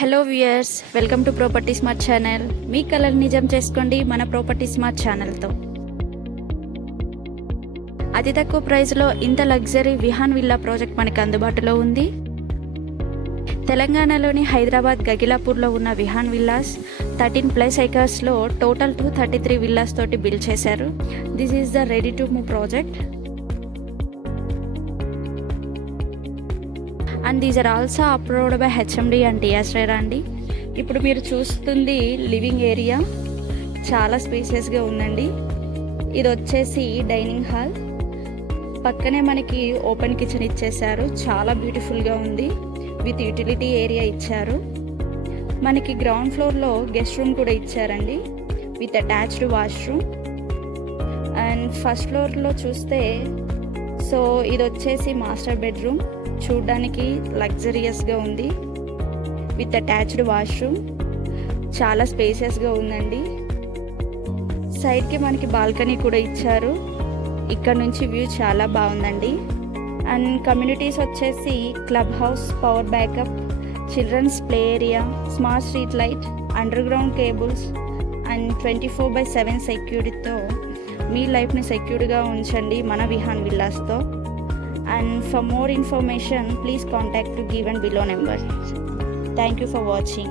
Hello viewers, welcome to property smart channel. మీ కలలు నిజం చేసుకోండి మన ప్రాపర్టీ స్మార్ట్ ఛానల్తో. అతి తక్కువ ప్రైస్లో ఇంత లగ్జరీ విహాన్ విల్లా ప్రాజెక్ట్ మనకి అందుబాటులో ఉంది. తెలంగాణలోని హైదరాబాద్ గగిలాపూర్లో ఉన్న విహాన్ విల్లాస్ 13+ ఏకర్స్లో టోటల్ 233 విల్లాస్ తోటి బిల్డ్ చేశారు. This is the ready to move project and these are also approved by HMD and TSR అండి. ఇప్పుడు మీరు చూస్తుంది లివింగ్ ఏరియా, చాలా స్పేసియస్గా ఉందండి. ఇది వచ్చేసి డైనింగ్ హాల్, పక్కనే మనకి ఓపెన్ కిచెన్ ఇచ్చేసారు. చాలా బ్యూటిఫుల్గా ఉంది, విత్ యూటిలిటీ ఏరియా ఇచ్చారు. మనకి గ్రౌండ్ ఫ్లోర్లో గెస్ట్ రూమ్ కూడా ఇచ్చారండి, with attached washroom. And first ఫ్లోర్లో చూస్తే ఇది వచ్చేసి మాస్టర్ బెడ్రూమ్, చూడ్డానికి లగ్జరియస్గా ఉంది, విత్ అటాచ్డ్ వాష్రూమ్. చాలా స్పేసియస్గా ఉందండి. సైడ్కి మనకి బాల్కనీ కూడా ఇచ్చారు, ఇక్కడ నుంచి వ్యూ చాలా బాగుందండి. అండ్ కమ్యూనిటీస్ వచ్చేసి club house, power backup, children's play area, smart street light, underground cables and 24/7 సెక్యూరిటీతో మీ లైఫ్ని సెక్యూర్డ్గా ఉంచండి మన Vihaan విల్లాస్తో. And for more information, please contact to given below number. Thank you for watching.